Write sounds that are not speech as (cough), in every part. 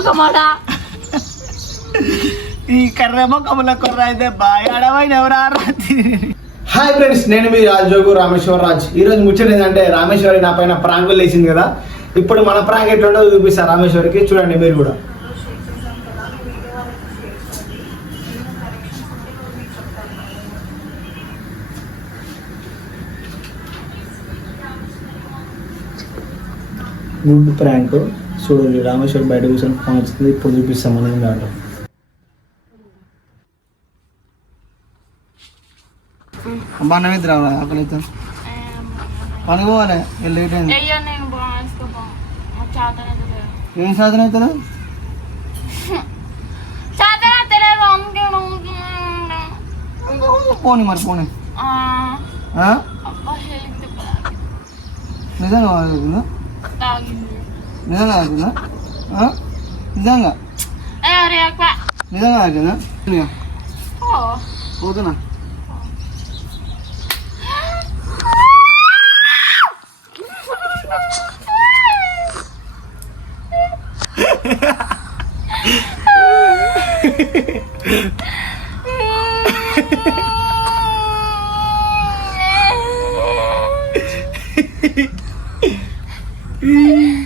మొక్కమాడా ఈ కర్రేమో కమల కొర్ర అయితే బాగా అడవైన ఎవరా హాయ్ ఫ్రెండ్స్ నేను మీ రాజోగు రామేశ్వర రాజ్ ఈ రోజు ముచ్చట ఏంటంటే రామేశ్వరి నా పైన ప్రాంకులు వేసింది కదా ఇప్పుడు మన ప్రాంక్ ఎట్లుండో చూపిస్తా రామేశ్వరికి చూడండి మీరు కూడా గుడ్ ప్రాంక్ చూడండి రామేశ్వర్ బయట కూర్చొని ఫోన్ వచ్చింది ఇప్పుడు చూపిస్తాం అనేది ఆటో అమ్మా అన్న మీద రావాలి ఆకలి అయితే పనుకోవాలి లేట్ అయింది ఏం సాధన అవుతుందా పోనీ మరి పోనీ నిజంగా నిజంగా ఆడినా నిజంగా నిజంగా ఆడినా పోతున్నా Mm.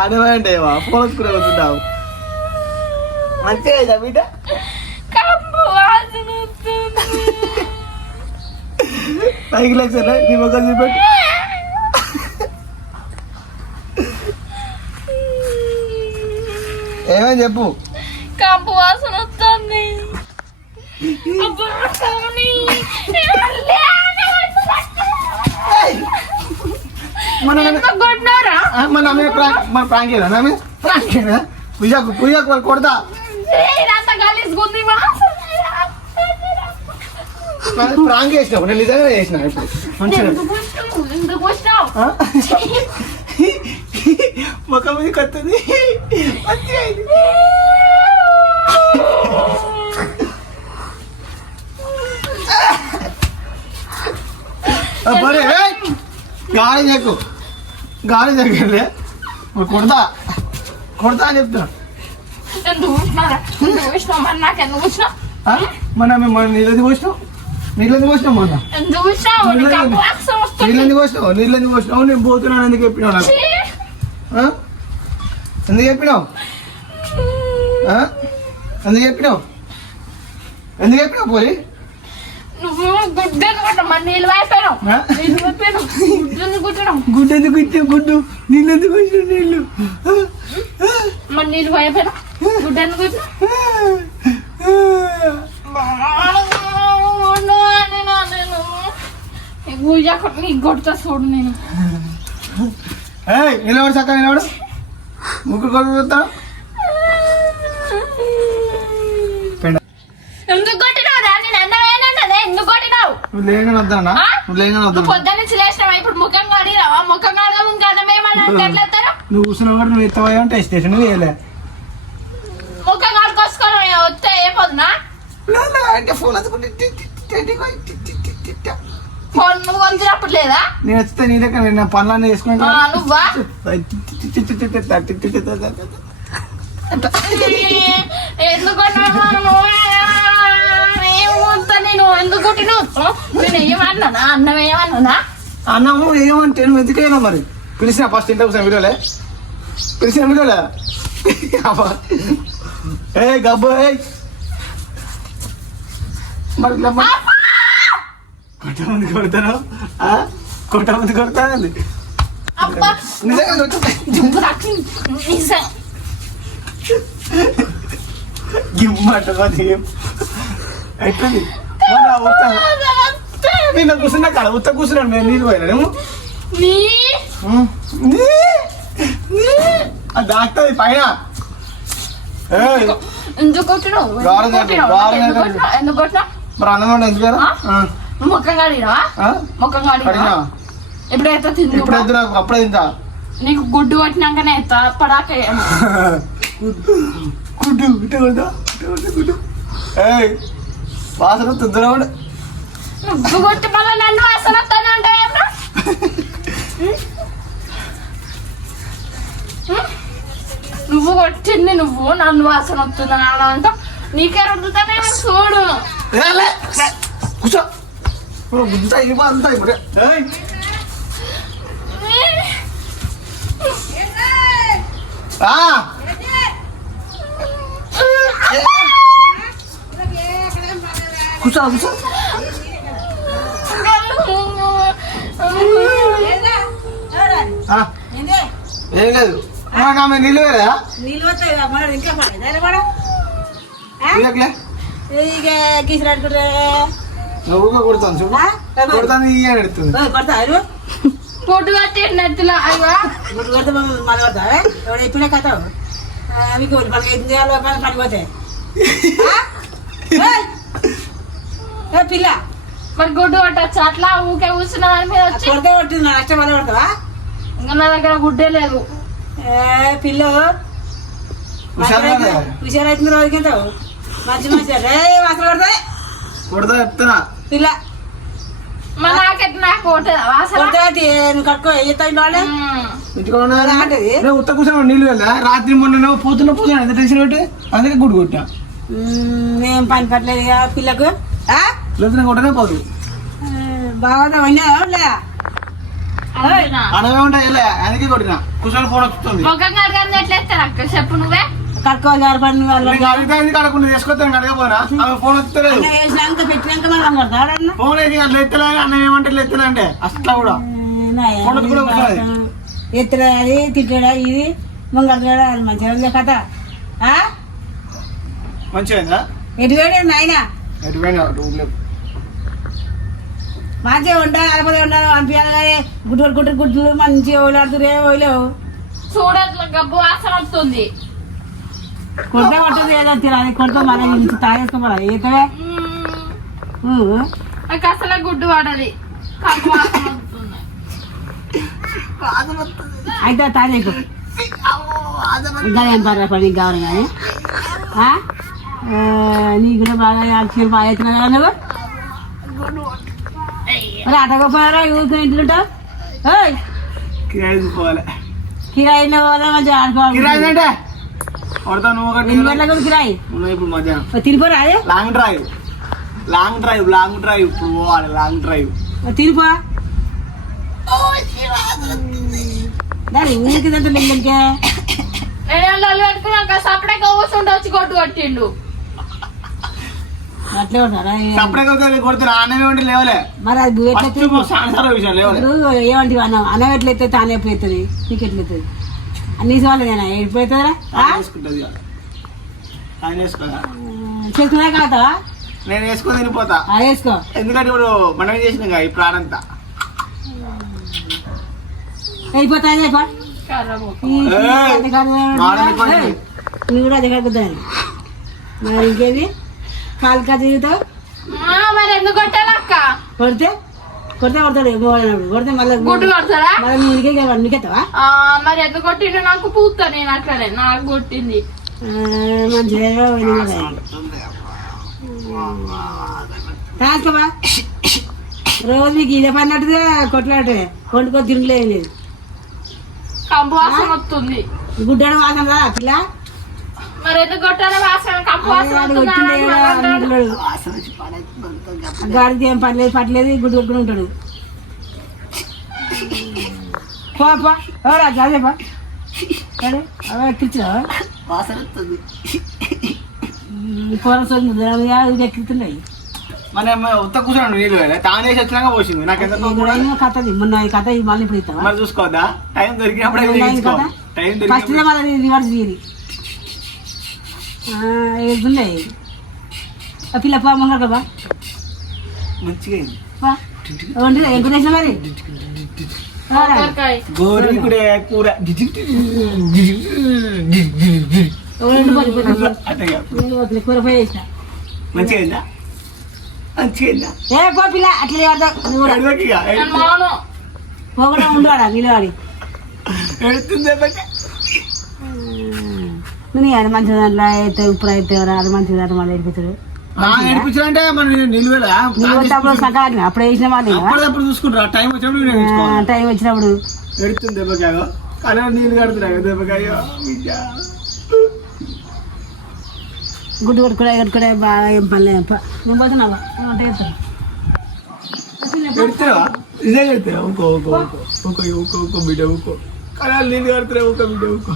హనుమంటేవా పోల్చుకునే వస్తుంటావు మంచిగా బిడ్డ? పైకి లేచరా నీ ముఖం చూపెట్టు. ఏమని చెప్పు? కంపు వాసన వస్తుంది. మన మన అమ్మే ప్రాంక్ మన ప్రాంక్ ఏనా ఆమె ప్రాంక్ ఏనా పూజకు పూజకు వాళ్ళు కొడతా ప్రాంక్ చేసినావు నేను నిజంగా చేసిన ఇప్పుడు ముఖం మీద కొత్తది గాలి నీకు గాలి జరిగింది. కొడతా. కొడతా అని చెప్తున్నా. మన నీళ్ళది పోసినావు నీళ్ళది పోసినావు మొన్న? నీళ్ళని పోసినావు నీళ్ళని పోసినావు నేను పోతున్నాను ఎందుకు చెప్పినావు నాకు? ఎందుకు చెప్పినావు? ఎందుకు చెప్పినావు? ఎందుకు చెప్పినావు పోయి? నువ్వు గుడ్డు కొట్టమ్మా నీళ్ళు వాయిపోయాను గుడ్డు కుట్టడం? గుడ్డు? ఎందుకు ఇచ్చే గుడ్డు నీళ్ళు ఎందుకు వచ్చిన నీళ్ళు మరి నీళ్ళు వాయిపోయాను గుడ్డు ఎందుకు వచ్చిన నేను కొడతా చూడు నేను. నిలబడు చక్క నిలబడు. ముగ్గురు కొడుతా వద్దన్నా నువ్వు ఇప్పుడు ముఖం ముఖం కూర్చున్నావు కూడా వేయలే ముఖం వస్తే లేదా నేను వస్తే నీ దగ్గర నేను పనులన్నీ చేసుకుంటా ఎందుకు నేను ఎందుకు కొట్టినావు నేను ఏమన్నానా అన్నం ఏమన్నానా అన్నము ఏమంటే నువ్వు ఎందుకైనా మరి? పిలిచిన ఫస్ట్ ఇంటర్ కూర్చొని వీడియోలే. పిలిచిన వీడియోలే. ఏ గబ్బు ఏ. మరి కొట్టమంది కొడతాను? కొట్టమంది కొడతానండి గిమ్మాట ఉత్త నిన్న కూర్చున్నా కాడ ఉత్త కూర్చున్నాను నేను నీళ్ళు పోయినా నేను దాక్తుంది పైన. ఎందుకు కొట్టినావు? ఎందుకు కొట్టినా మరి అన్నం ఎందుకు కదా మొక్కం కాడినా మొక్కం కాడినా ఎప్పుడైతే తింది నీకు గుడ్డు పట్టినాకనే ఎత్తా? పడాక. (laughs) గుడ్డు గుడ్డు గుడ్డు గుడ్డు వాసన తుద్దరవాడు నువ్వు కొట్టి మళ్ళీ నన్ను వాసన వస్తానంటే (laughs) నువ్వు కొట్టింది నువ్వు నన్ను వాసన వస్తుందని అలా అంటావు. నీకే రుద్దుతానే చూడు. కూర్చో. గుద్దుతా ఇవ్వ అంతా ఇప్పుడు. ఏయ్, ఆ, కూర్చో. కూర్చో ఏం లేదు. ఆమె నీళ్ళు వేరా నీళ్ళు వస్తాయి కదా, మన ఇంకా పడేదా. కూడా ఇవ్వట్లే ఇక కిసిరాడుకుంటే నువ్వు ఊరికే కొడతాను చూడు. కొడతాను ఇయ్య కొడతారు పొట్టు కట్టి నెత్తిలో అయ్యా. గుడ్డు కొడితే మళ్ళీ కొడతావే ఎవడు ఇప్పుడే కథవు మీకు పని (laughs) అవుతుంది వాళ్ళు పడిపోతాయి ఏ పిల్ల మరి గుడ్డు కొట్టచ్చు అట్లా ఊకే కూర్చున్న దాని మీద వచ్చి కొడితే నా వల్ల కొడతావా? ఇంకా నా దగ్గర గుడ్డే లేదు. ఏ పిల్ల హుషారుగానే. హుషారు అవుతుంది రోజుకి ఎంతావు మంచి మంచి రే వాసన కొడతాయి కొడతా చెప్తున్నా. పిల్ల. మరి నాకెట్ నాకు కొట్టదా వాసన? కొడితే నువ్వు కట్టుకో ఏ చెప్తావు వాళ్ళే. ఇంటికాడ ఆంటది? ఉత్త కూర్చొని నీళ్ళు వెళ్ళా రాత్రి మొన్న నువ్వు పోతున్న పోతున్నా ఎంత టెన్షన్ పెట్టి? అందుకే గుడ్డు కొట్టా మేము పని పట్టలేదు కదా పిల్లకు. ఆ? లేకపోతే కొట్టనే పోదు. బాగా? అనవే ఉంటాయి కొట్టినా. ఫోన్ వస్తుంది. చెప్పు నువ్వే. వాళ్ళు ఆమె ఫోన్ వస్తలేదు. అన్న వేసినాక పెట్టినాక మళ్ళీ కొడతాడు అన్న? ఫోన్ వేసి అట్లా ఎత్తలే అన్న ఏమంటే ఇట్లా ఎత్తలే అంటే. అట్లా కూడా. అది తిట్టాడా ఇది అది మంచిగా కథ ఆ? మంచిగా ఎటు వేడి నాయన? ఎటు పోయినా రూమ్లో మంచిగా ఉండాలి అలపదే ఉండాలి పంపించాలి కానీ గుడ్డు గుడ్లు మంచిగా ఓలాడుతురే ఓలేవు చూడట్ల గబ్బు వాసన వస్తుంది. కొడితే పట్టదు ఏదో తినాలి మళ్ళీ నుంచి తాగేసుకోవాలి ఈతవే. నాకు అసలే గుడ్డు పడది. అయితే తాగేకు ఇంకా ఏం నీకు కావాలి కానీ నీకు కూడా బాగా యాక్సిడెంట్ బాగా అవుతున్నా కదా నువ్వు? మరి అటకపోయారా ఊరికి ఇంట్లో కిరాయి పోవాలి. కిరాయి పోదా మంచిగా ఆడుకోవాలి. కిరాయి అంటే కిరాయి? ఇప్పుడు మధ్యాహ్నం. అదే? Long drive. Long drive long drive. ఇప్పుడు పోవాలి లాంగ్ డ్రైవ్. తినిపో దాని ఊరికి కొట్టు కొట్టిండు. అట్లే ఉంటారా సపరేట్ కొడితే ఆనే ఉండి లేవలే. మరి అది ఏమంటే అన్నం? అన్నం ఎట్లా ఎత్తుంది తాను ఎప్పుడు ఎత్తుంది నీకు ఎట్లా ఎత్తుంది అన్ని వాళ్ళు నేను. ఎప్పుడు ఎత్తుందా ఆయన వేసుకుంటది ఇవాళ. ఆయన వేసుకోదా? చేసుకున్నా కాదా? నేను వేసుకొని తినిపోతా. వేసుకో. ఎందుకంటే ఇప్పుడు మనం చేసిన ఈ ప్రాణంతా అయిపోతా చెప్పా. నువ్వు కూడా అదే కడుగుతాను మరి ఇంకేది? కాలు కాదు తిరుగుతావు? ఆ, మరి ఎందుకు కొట్టాలి అక్క? కొడితే? కొడితే కొడతాడు మోడనప్పుడు కొడితే మళ్ళీ గుడ్డు కొడతారా మళ్ళీ నువ్వు నీకే నీకెత్తావా ఆ, మరి ఎందుకు కొట్టిండు నాకు నేను అట్లనే నాకు కొట్టింది. మంచిగా రోజు నీకు ఇదే పని అట్టుగా కొట్లాడే వండుకొని తినలేదు లేదు. కంపు వాసన వస్తుంది. గుడ్డన వాసన రా పిల్ల? మరి ఎందుకు కొట్టాలి వాసన కంపు వాసన అది వస్తుంది వచ్చిండే అని మళ్ళీ అంటాడు. అంటున్నాడు. గాడికి ఏం పర్లేదు పట్టలేదు గుడ్డు కొట్టుకుని ఉంటాడు. పో పో. ఎవరా జాదేపా సరే అవే ఎక్కించా వాసన వస్తుంది. పూర్వ ఎక్కిస్తున్నాయి మన ఉత్త కూర్చోండి నీళ్ళు వేలే తాను వేసి వచ్చినాక పోసింది నాకు ఎంత మొన్న ఈ కథ ఇది మళ్ళీ ఇప్పుడు ఇస్తావా? మరి చూసుకోవద్దా? టైం దొరికినప్పుడే టైం ఫస్ట్ మళ్ళీ రివర్స్ తీరి వెళ్తున్నాయి ఆ పిల్ల బా మంచిగా మరి. కాకరకాయ. గోరీకుడే కూర. కూర పోయి వేసిన మంచిగా అయిందా మంచిగా ఏ పో పిల్ల అట్లా కూడా పోకుండా ఉండవాడా నిలవాడి ఎడుతుంది నువ్వు అది మంచి దాంట్లో అయితే ఇప్పుడు అయితే అది మంచి దాంట్లో మళ్ళీ ఏడిపించడు ఏడిపించాలంటే మన నిలువేలా? నువ్వు వచ్చేటప్పుడు సకాలం అప్పుడు వేసిన వాళ్ళు చూసుకుంటారా? టైం వచ్చినప్పుడు టైం వచ్చినప్పుడు. ఎడుతుంది దెబ్బకాయో? కలర్ నీళ్ళు కడుతున్నాయి దెబ్బకాయో. గుడ్డు కొట్టుకునే కొట్టుకునే బాగా ఏం పర్లేదు ఏం ప- నువ్వు పోతున్నావా? ఇదే ఊకో ఊకో ఊకో. ఊకో ఊకో ఊకో బిడ్డ ఊకో. కలర్ నీళ్ళు కడుతున్నాయి ఊకో బిడ్డ ఊకో.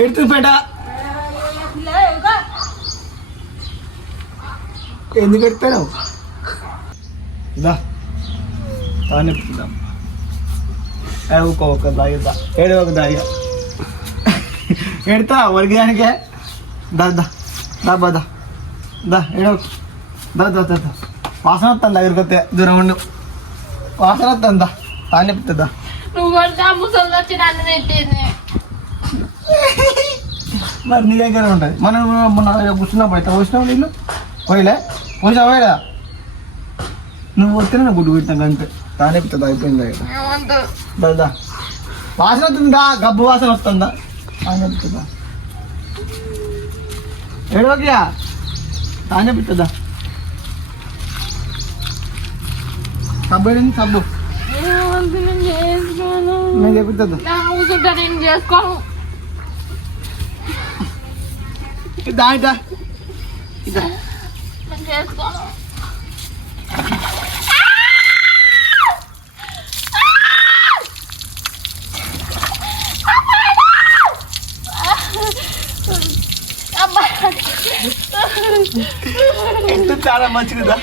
ఎడుతుంది పేట? ఎందుకు ఎడతావు దా. తానే ఏ ఊకో ఒక దాయిదా ఏడు ఒక దాయి. ఎడతా వర్గానికే దా దా. దా బా దా. ఏడో. దా దా దా వాసన వస్తుంది దగ్గరికి వస్తే దూరం ఉండు. వాసన వస్తుంది దా. తానే పుస్తుందా నువ్వు ముసలి వచ్చి నన్ను నెట్టింది. (laughs) మరి నీ దగ్గర ఉంటుంది మనం మొన్న కూర్చున్నప్పుడు అయితే పోసినావు నీళ్ళు? పోయిలే? పోసినావు పోయడా నువ్వు వస్తేనే గుడ్డు పెట్టినా అంతే తానే పుస్తుంది అయిపోయింది బల్దా. వాసన వస్తుందా? గబ్బు వాసన వస్తుందా? తానే పుస్తుందా ఏడవకియా? తానే పుస్తుందా సబ్బు ఏడింది? సబ్బు. నేను చెప్తుందా చేసుకోను. ఇదా ఇదా ఇదా నేను చేసుకోను అబ్బా ఎంత చాలా మంచిగా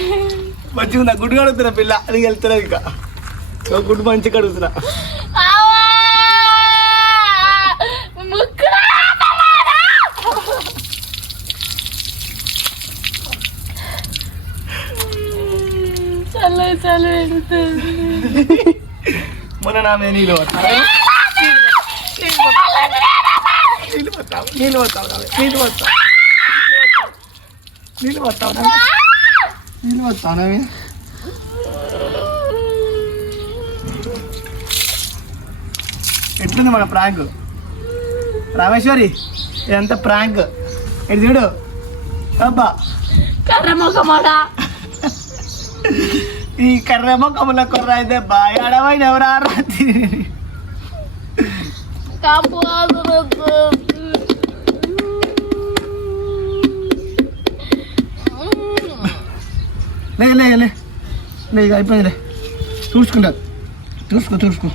మంచిగా గుడ్డు కడుగుతున్నా పిల్ల. అది వెళ్తున్నా ఇక. గుడ్డు మంచిగా కడుగుతున్నా. మొన్న నా మీద నీళ్ళు పడతావు నీళ్ళు పడతావు నీళ్ళు పడతావు నీళ్ళు పడతావు నీళ్ళు పడతావు ఎట్లుంది మన ప్రాంక్? రామేశ్వరి ఇదంతా ప్రాంక్? ఇది చూడు. అబ్బా. కర్ర ముఖమోడా ఈ కర్రేమో కమల కొర్ర అయితే బాగా ఆడవైన ఎవరు లే లే లే. లే అయిపోయిందిలే. చూసుకుంటా. చూసుకో చూసుకో.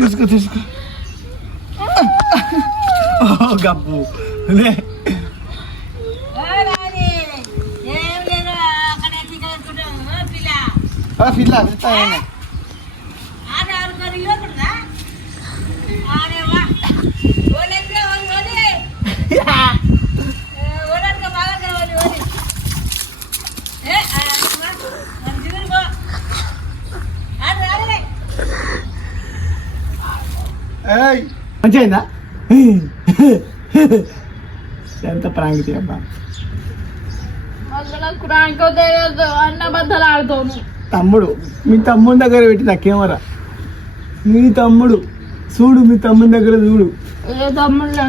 చూసుకో చూసుకో. గబ్బు. లే. ఓలి ఓలి ఏ మంచిగా పో ఆడు ఆడలే ఏయ్ మంచిగా అయిందా ఎంత ప్రాంక్ చేయబ్బా అందులో కురానికో తెలియదు అన్న బద్దలు ఆడుతావు నువ్వు. తమ్ముడు. మీ తమ్ముడి దగ్గర పెట్టిన కెమెరా. మీ తమ్ముడు. చూడు మీ తమ్ముడి దగ్గర చూడు. ఏ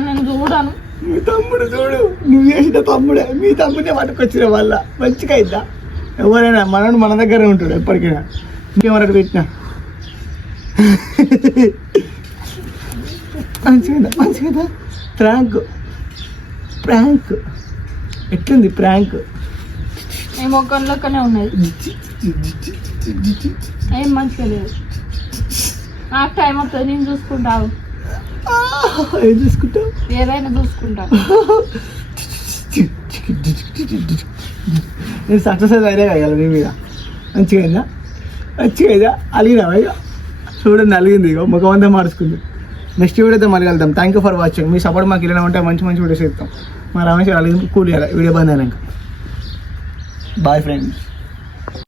నేను చూడను. మీ తమ్ముడు చూడు. నువ్వు చేసిన తమ్ముడే. మీ తమ్ముడే పట్టుకొచ్చిన వల్ల మంచిగా అయిద్దా? ఎవరైనా మనడు మన దగ్గర ఉంటాడు ఎప్పటికైనా. ఇంకెవరకు పెట్టినా? మంచిగా మంచిగా ప్రాంక్. ప్రాంక్. ఎట్లుంది ప్రాంక్? ఈ మొక్కలు లెక్కనే ఉన్నది ఏం మంచిగా లేదు. నాకు టైం వస్తుంది నేను చూసుకుంటావు ఏం చూసుకుంటావు? ఏదైనా చూసుకుంటా నేను సక్సెస్ అయినా కదా నీ మీద. మంచిగా అయిందా? మంచిగా అయిందా? అలిగినావా ఇక చూడండి అలిగింది ఇక ముఖం అంతా మార్చుకుంది నెక్స్ట్ వీడియోతో మళ్ళీ వెళ్దాం థ్యాంక్ యూ ఫర్ వాచింగ్ మీ సపోర్ట్ మాకు ఇలా ఉంటే మంచి మంచి వీడియోస్ ఇస్తాం మా రమేష్ అలిగి కూలి వీడియో బంద్ అయినాక. Bye friends